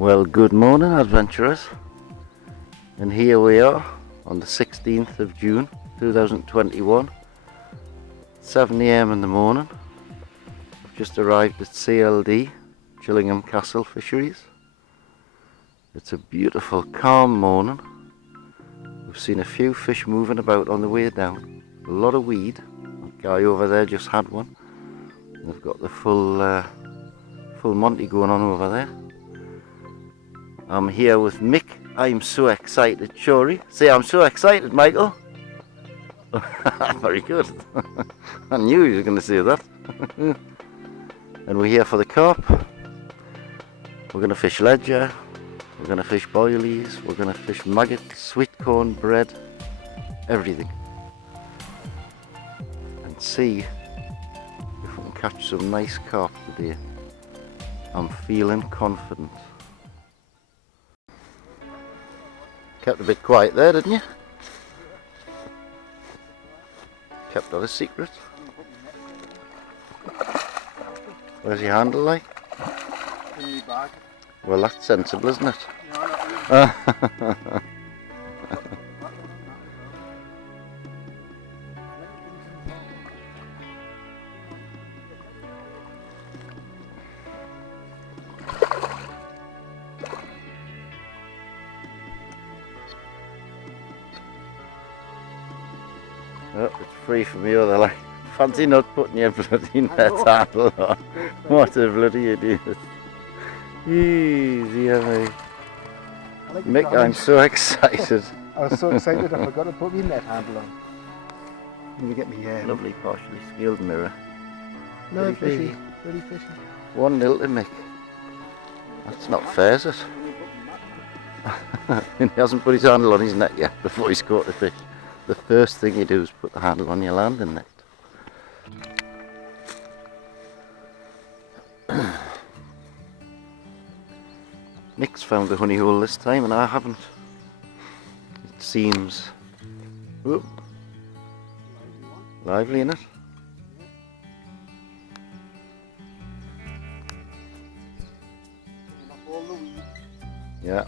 Well, good morning, adventurers, and here we are on the 16th of June 2021, 7 AM in the morning. I've just arrived at CLD, Chillingham Castle Fisheries. It's a beautiful, calm morning. We've seen a few fish moving about on the way down, a lot of weed. That guy over there just had one. They've got the full Monty going on over there. I'm here with Mick. I'm so excited, Shory. Say, I'm so excited, Michael. Very good. I knew you were going to say that. And we're here for the carp. We're going to fish ledger. We're going to fish boilies. We're going to fish maggots, sweet corn, bread, everything. And see if we can catch some nice carp today. I'm feeling confident. Kept a bit quiet there, didn't you? Kept that a secret. Where's your handle like? In my bag. Well, that's sensible, isn't it? Yeah, Oh, it's free from the other, like, fancy not putting your bloody net handle on. What a bloody idiot. Easy, mate. Mick, I'm so excited. I was so excited I forgot to put my net handle on. Let me get me Lovely partially scaled mirror. No, Pretty fishy. baby. Pretty fishy. 1-0 to Mick. That's not fair, is it? He hasn't put his handle on his net yet before he's caught the fish. The first thing you do is put the handle on your landing net. Mick's found the honey hole this time and I haven't. It seems whoop, lively, innit? Yeah.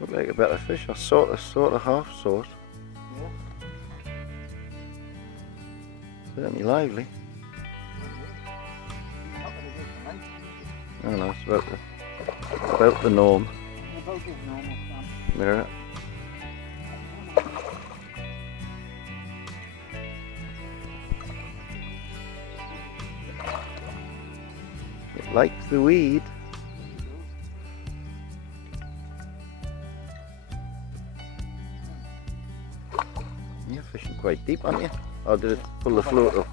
Look like a better fish. I sort of half saw it. Yeah. Certainly lively. I don't know, it's about the norm. Mirror. It likes the weed. You're fishing quite deep, aren't you? Or did it pull the float up?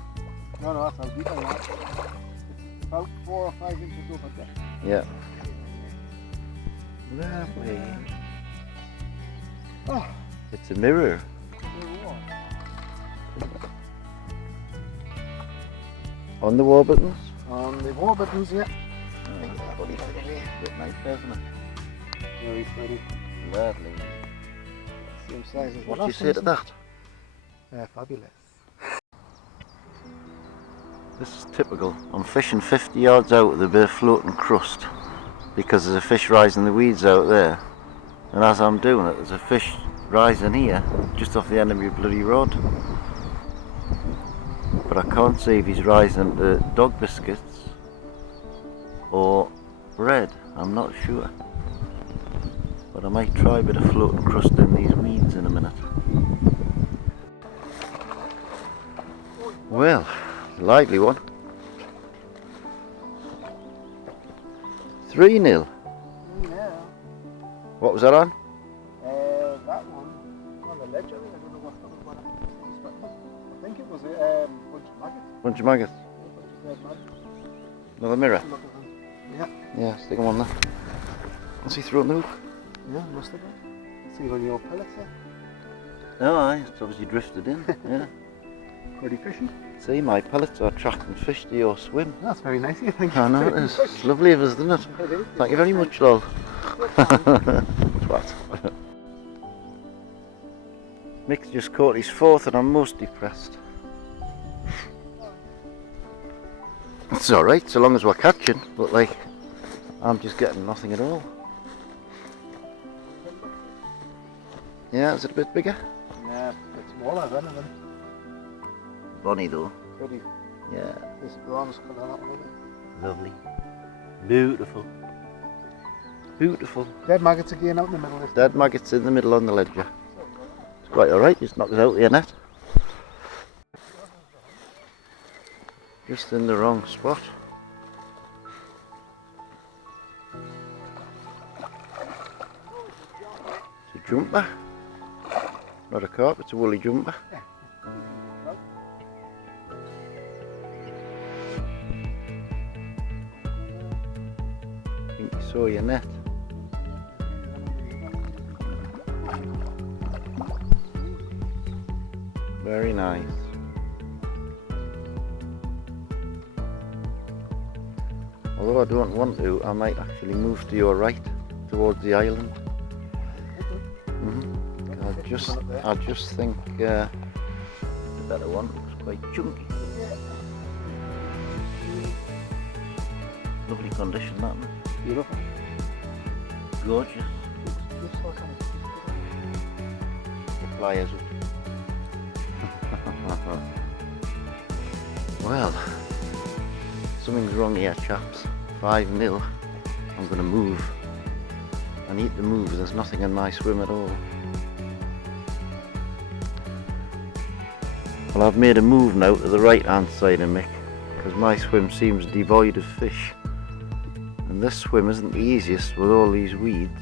No, that's how deep I am. It's about 4 or 5 inches over there. Yeah. Lovely. Oh, It's a mirror. On the Warburtons? on the Warburtons, yeah. Oh, that's a bit nice, isn't it? Very pretty. Lovely. Same size as What do you say to that? Fabulous. This is typical. I'm fishing 50 yards out with a bit of floating crust because there's a fish rising the weeds out there, and as I'm doing it there's a fish rising here just off the end of my bloody rod, but I can't see if he's rising to dog biscuits or bread. I'm not sure, but I might try a bit of floating crust in these weeds in a minute. Well, lively one. 3-0. Yeah. What was that on? That one, on the ledge, I think. I don't know what that was. I think it was a bunch of maggots. Bunch of maggots. A bunch of maggots. Another mirror. Look at them. Yeah. Yeah, stick them on there. What's he throwing the hook? Yeah, must have been. See one of your pellets there. Oh aye, it's obviously drifted in. Yeah. Pretty fishy. See, my pellets are attracting fish to your swim. That's very nice of you, thank you. I know it is. It's lovely of us, isn't it? It is. Thank you very much, lol. Twat. Mick's just caught his 4th and I'm most depressed. It's alright, so long as we're catching, but like, I'm just getting nothing at all. Yeah, is it a bit bigger? Yeah, it's smaller than it? Bonny though. Pretty. Yeah. This bronze colour, that one, isn't it? Lovely. Beautiful. Beautiful. Dead maggots again out in the middle. This Dead maggots in the middle on the ledger. It's quite alright, just knock it out of your net. Just in the wrong spot. It's a jumper. Not a carp, it's a woolly jumper. I think you saw your net. Very nice. Although I don't want to, I might actually move to your right, towards the island. I just think the better one looks quite chunky. Lovely condition, that one. Beautiful. Gorgeous. The flyers. Well, something's wrong here, chaps. 5-0. I'm going to move. I need to move. There's nothing in my swim at all. Well, I've made a move now to the right hand side of Mick, because my swim seems devoid of fish. And this swim isn't the easiest with all these weeds.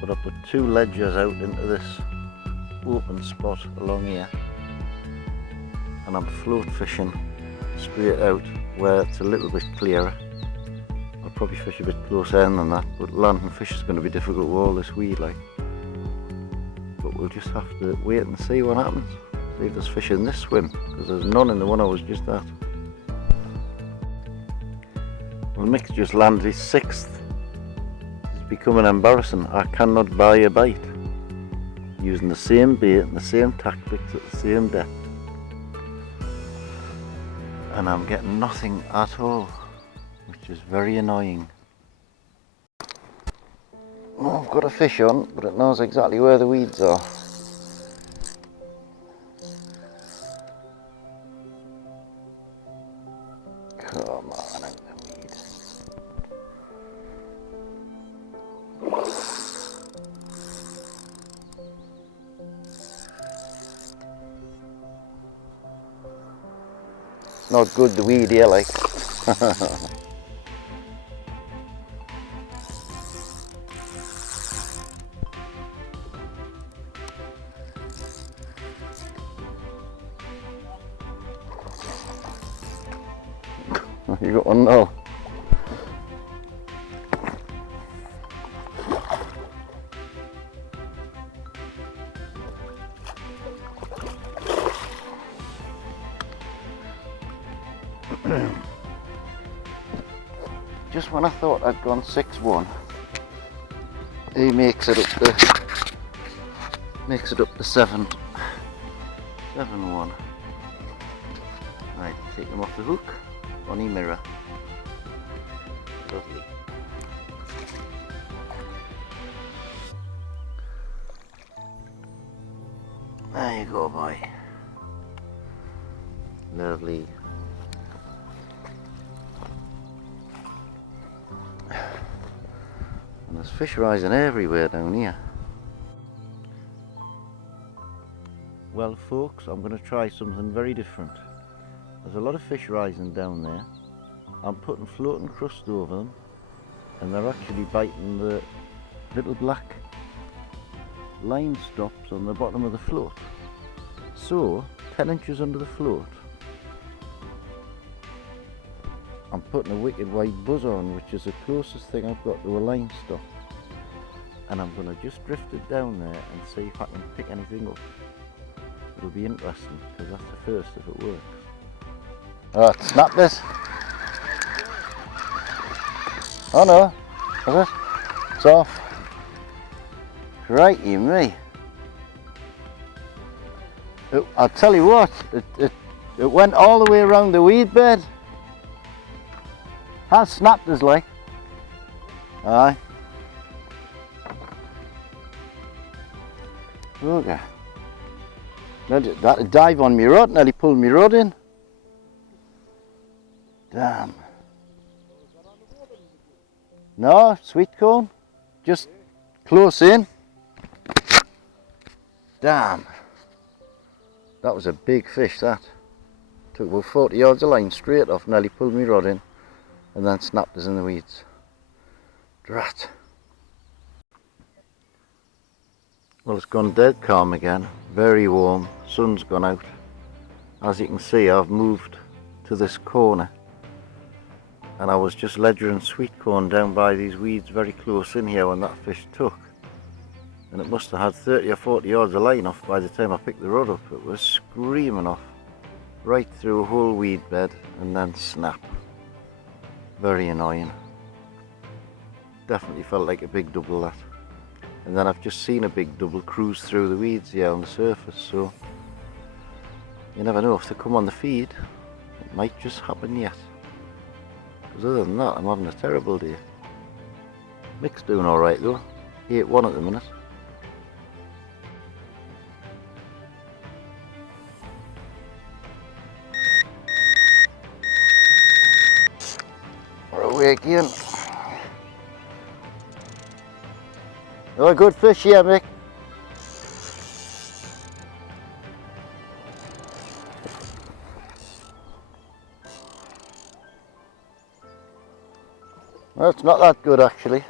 But I put 2 ledgers out into this open spot along here. And I'm float fishing straight out where it's a little bit clearer. I'll probably fish a bit closer in than that, but landing fish is going to be difficult with all this weed like. But we'll just have to wait and see what happens. See if there's fish in this swim, because there's none in the one I was just at. Well, Mick's just landed his 6th. It's becoming embarrassing. I cannot buy a bite using the same bait and the same tactics at the same depth. And I'm getting nothing at all, which is very annoying. Well, I've got a fish on, but it knows exactly where the weeds are. Come on, out the weed. Not good, the weed here, like. You got one now. Just when I thought I'd gone 6-1, he makes it up to 7-1. Right, take him off the hook. Bonny mirror. Lovely. There you go, boy. Lovely. And there's fish rising everywhere down here. Well folks, I'm going to try something very different. There's a lot of fish rising down there. I'm putting floating crust over them, and they're actually biting the little black line stops on the bottom of the float. So, 10 inches under the float, I'm putting a wicked white buzz on, which is the closest thing I've got to a line stop. And I'm going to just drift it down there and see if I can pick anything up. It'll be interesting, because that's the first if it works. Alright, snap this. Oh no, is it? It's off. Crikey me. I'll tell you what, it went all the way around the weed bed. Has snapped us like. Aye. Okay. That dive on me rod, nearly pulled me rod in. Damn. No, sweet corn. Just close in. Damn. That was a big fish, that. Took about 40 yards of line straight off, nearly pulled me rod in, and then snapped us in the weeds. Drat. Well, it's gone dead calm again. Very warm. Sun's gone out. As you can see, I've moved to this corner, and I was just ledgering sweet corn down by these weeds very close in here when that fish took. And it must have had 30 or 40 yards of line off by the time I picked the rod up. It was screaming off right through a whole weed bed and then snap. Very annoying. Definitely felt like a big double, that. And then I've just seen a big double cruise through the weeds here on the surface, so you never know, if they come on the feed, it might just happen yet. Because other than that, I'm having a terrible day. Mick's doing alright though. He ate one at the minute. We're away again. Oh, good fish here, Mick. Well, it's not that good actually.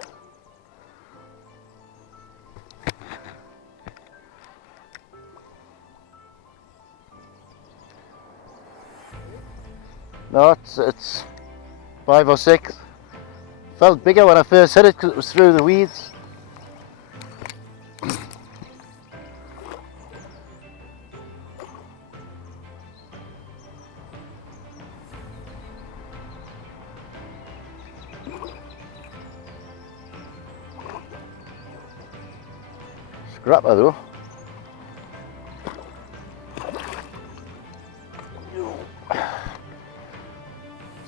No, it's 5 or 6. Felt bigger when I first hit it because it was through the weeds. Scrapper though.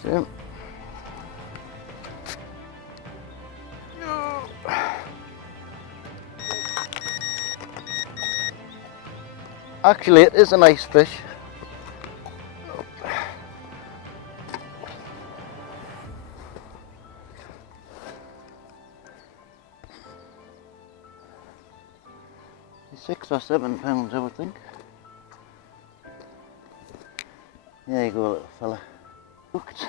See? Actually, it is a nice fish. £6 or £7, I would think. There you go, little fella. Hooked.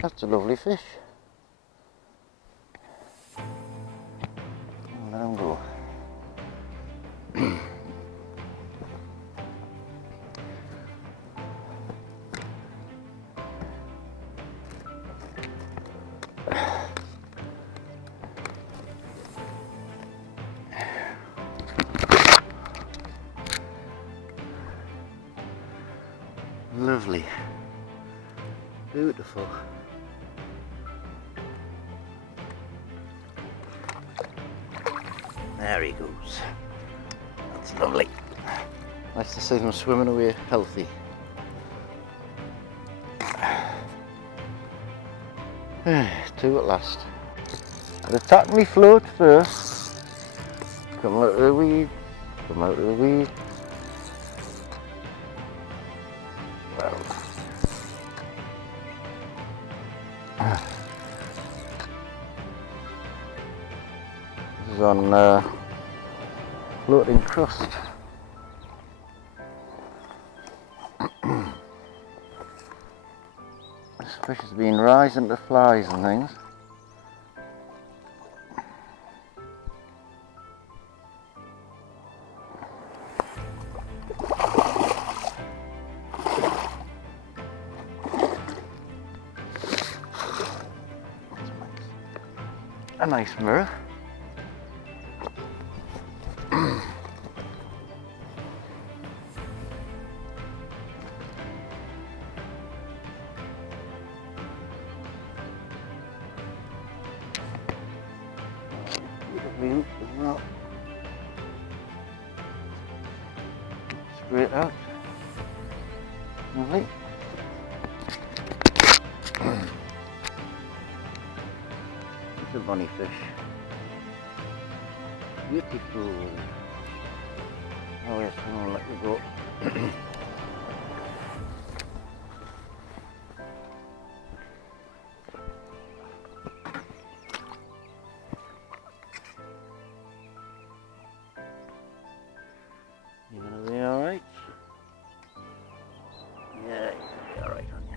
That's a lovely fish. Let him go. Lovely. Beautiful. There he goes. That's lovely. Nice to see them swimming away healthy. Two at last. They attacked me float first. Come out of the weed. Come out of the weed. Well. This is on floating crust. This fish has been rising to flies and things. A nice mirror. Straight out. Lovely. That's a bonny fish. Beautiful. Oh yes, I'm gonna let you go. You gonna be alright? Yeah, you're gonna be alright, aren't you?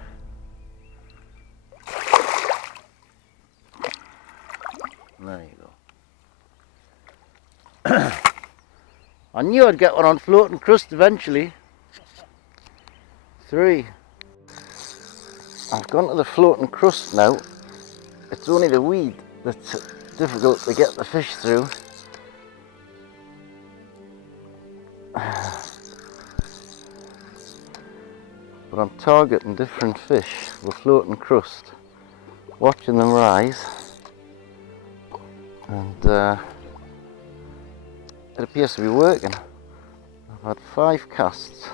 There you go. I knew I'd get one on floating crust eventually. 3. I've gone to the floating crust now. It's only the weed that's difficult to get the fish through. But I'm targeting different fish with floating crust, watching them rise, and it appears to be working. I've had 5 casts,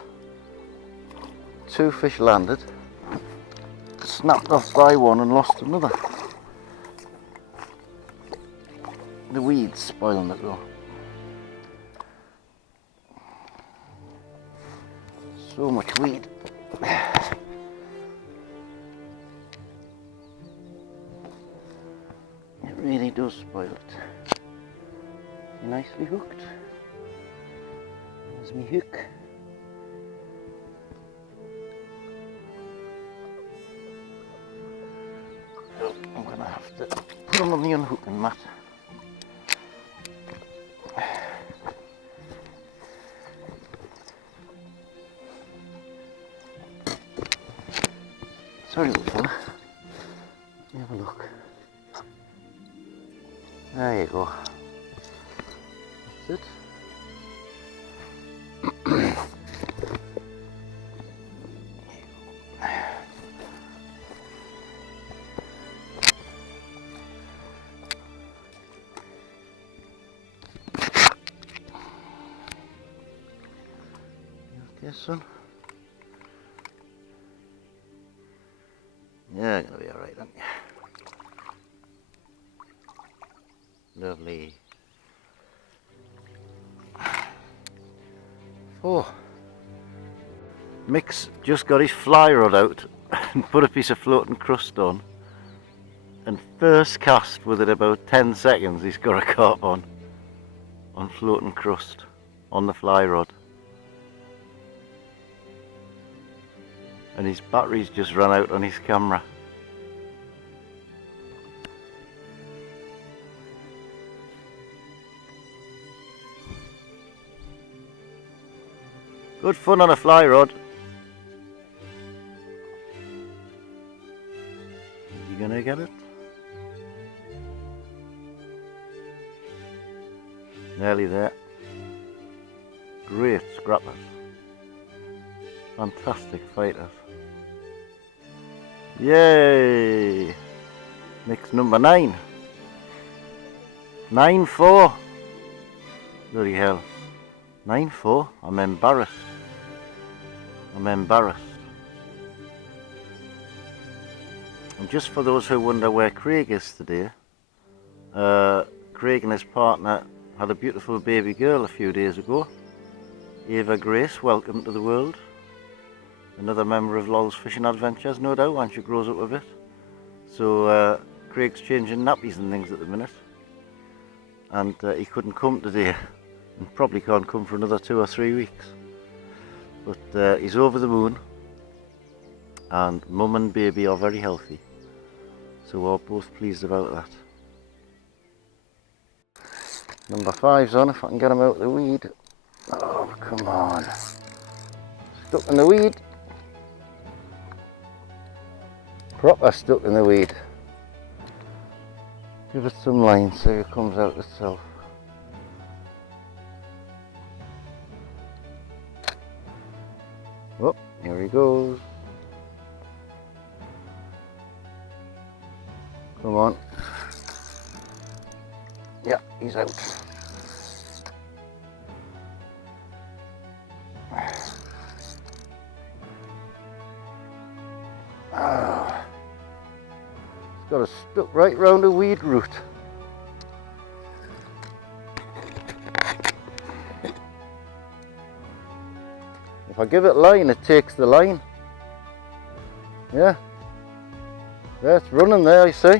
2 fish landed, snapped off by one and lost another. The weeds spoiling it though. So much weed. It really does spoil it. Nicely hooked. There's me hook. Oh, I'm gonna have to put him on the unhooking mat. Sorry, little fella. Let me have a look. There you go. That's it. Okay, son. Yeah, you're gonna be alright, aren't you? Lovely. Oh, Mick's just got his fly rod out and put a piece of floating crust on, and first cast within about 10 seconds he's got a carp on floating crust on the fly rod, and his battery's just run out on his camera. Good fun on a fly rod. You gonna get it? Nearly there. Great scrappers. Fantastic fighters. Yay! Mix number 9. 9-4. Bloody hell. 9-4. I'm embarrassed. And just for those who wonder where Craig is today, Craig and his partner had a beautiful baby girl a few days ago. Eva Grace, welcome to the world. Another member of Lol's Fishing Adventures, no doubt, once she grows up a bit. So Craig's changing nappies and things at the minute. And he couldn't come today, and probably can't come for another 2 or 3 weeks. But he's over the moon, and mum and baby are very healthy. So we're both pleased about that. Number 5's on, if I can get him out of the weed. Oh, come on. Stuck in the weed. Proper stuck in the weed. Give it some line so it comes out itself. Oh, here he goes. Come on. Yeah, he's out. Ah. It's got us stuck right round a weed root. I give it line, it takes the line. Yeah. Yeah, it's running there, you see.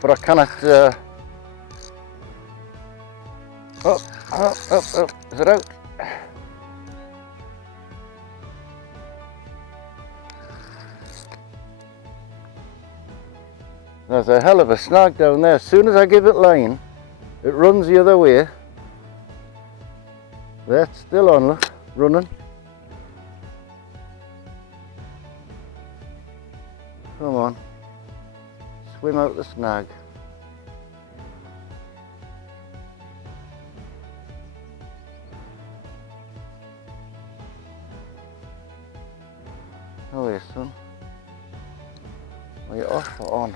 But I cannot... Up. Is it out? There's a hell of a snag down there. As soon as I give it line, it runs the other way. There, it's still on, look, running. Come on. Swim out the snag. Oh, here, son. Are you off or on?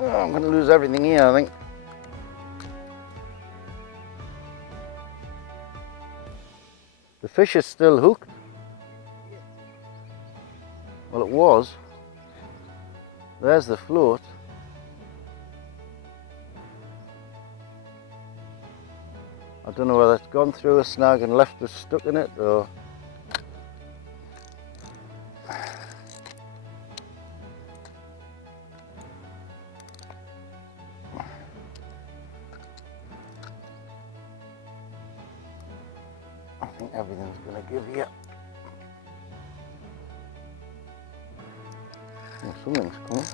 Oh, I'm going to lose everything here, I think. The fish is still hooked. Well, it was. There's the float. I don't know whether it's gone through a snag and left us stuck in it, or... I think everything's going to give here. Oh, something's coming.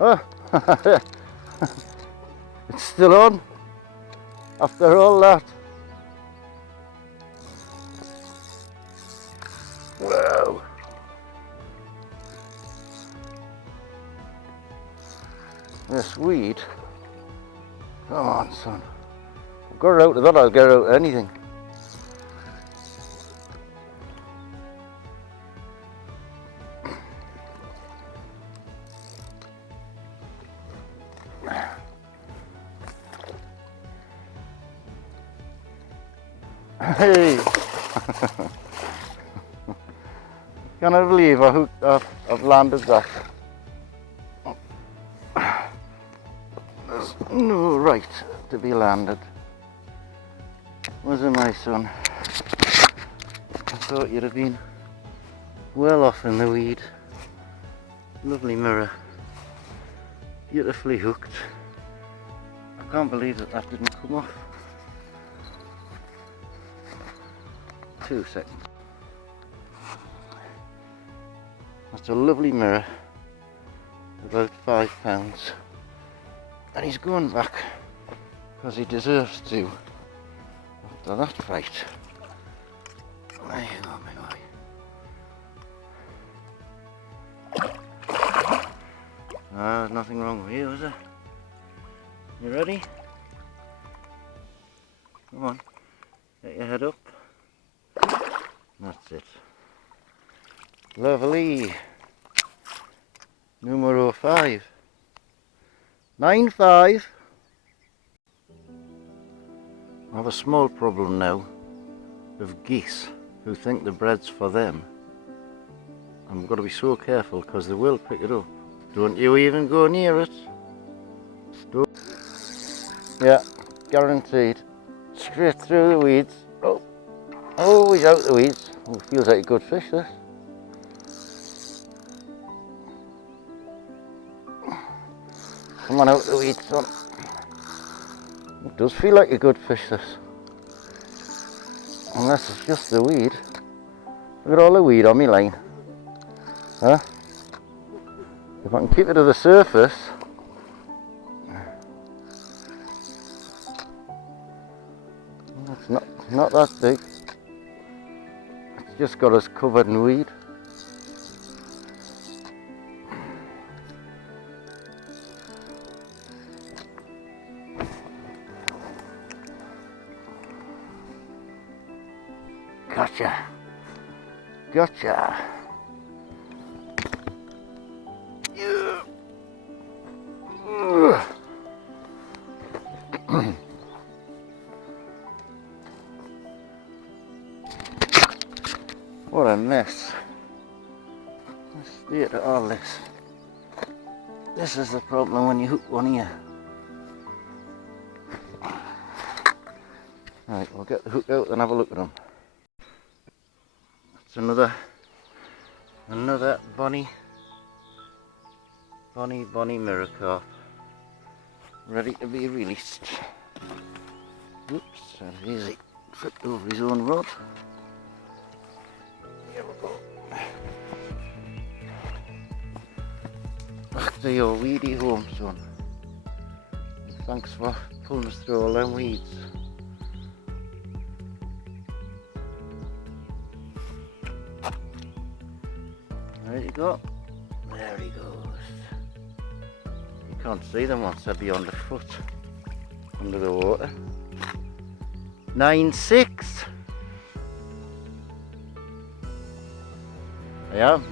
Oh! It's still on after all that. Whoa! This weed. Come on, son. I've got her out of that, I'll get her out of anything. Hey! Can I believe I've landed that? There's no right to be landed. Was it, my son? I thought you'd have been well off in the weed. Lovely mirror. Beautifully hooked. I can't believe that didn't come off. 2 seconds. That's a lovely mirror, about £5, and he's going back because he deserves to after that fight. There you go, my boy. There's nothing wrong with you, is there? You ready? Come on, get your head up. That's it. Lovely. Numero 5. 9-5. I have a small problem now of geese who think the bread's for them. I've got to be so careful because they will pick it up. Don't you even go near it. Don't. Yeah, guaranteed. Straight through the weeds. Oh. Oh, he's out the weeds. Oh, feels like a good fish, this. Come on out the weeds, son. It does feel like a good fish, this. Unless it's just the weed. Look at all the weed on my line. Huh? If I can keep it to the surface. It's not that big. It's just got us covered in weed. Gotcha. Gotcha. Yeah. What a mess. Let's see at all this. This is the problem when you hook one here. Right, we'll get the hook out and have a look at them. It's another bonny mirror carp, ready to be released. Oops, that's easy. Flipped over his own rod. Here we go. Back to your weedy home, son. And thanks for pulling us through all them weeds. There you go. There he goes. You can't see them once they're beyond a foot under the water. 9.6. I am.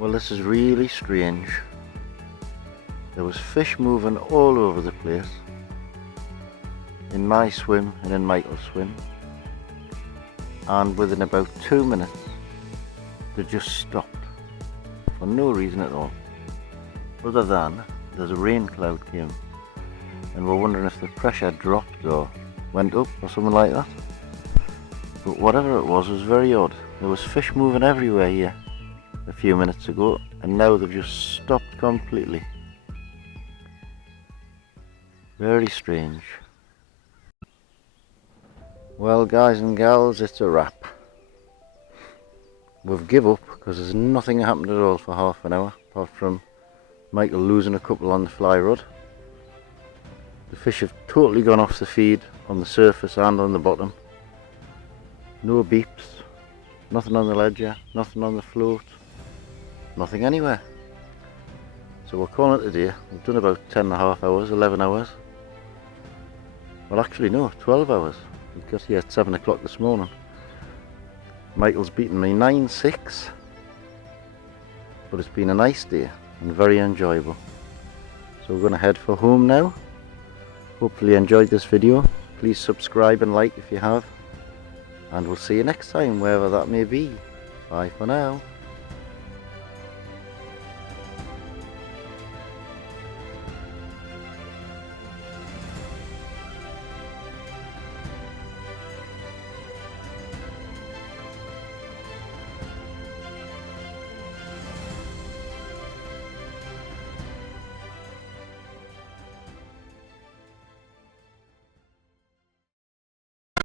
Well, this is really strange. There was fish moving all over the place. In my swim and in Michael's swim. And within about 2 minutes, they just stopped. For no reason at all. Other than there's a rain cloud came. And we're wondering if the pressure dropped or went up or something like that. But whatever it was very odd. There was fish moving everywhere here a few minutes ago, and now they've just stopped completely. Very strange. Well, guys and gals, it's a wrap. We've give up because there's nothing happened at all for half an hour, apart from Michael losing a couple on the fly rod. The fish have totally gone off the feed on the surface and on the bottom. No beeps, nothing on the ledger, nothing on the float, nothing anywhere. So we're calling it a day. We've done about 10.5 hours, 11 hours. Well, actually no, 12 hours. We got here at 7 o'clock this morning. Michael's beaten me 9.6, but it's been a nice day and very enjoyable. So we're going to head for home now. Hopefully you enjoyed this video. Please subscribe and like if you have. And we'll see you next time, wherever that may be. Bye for now.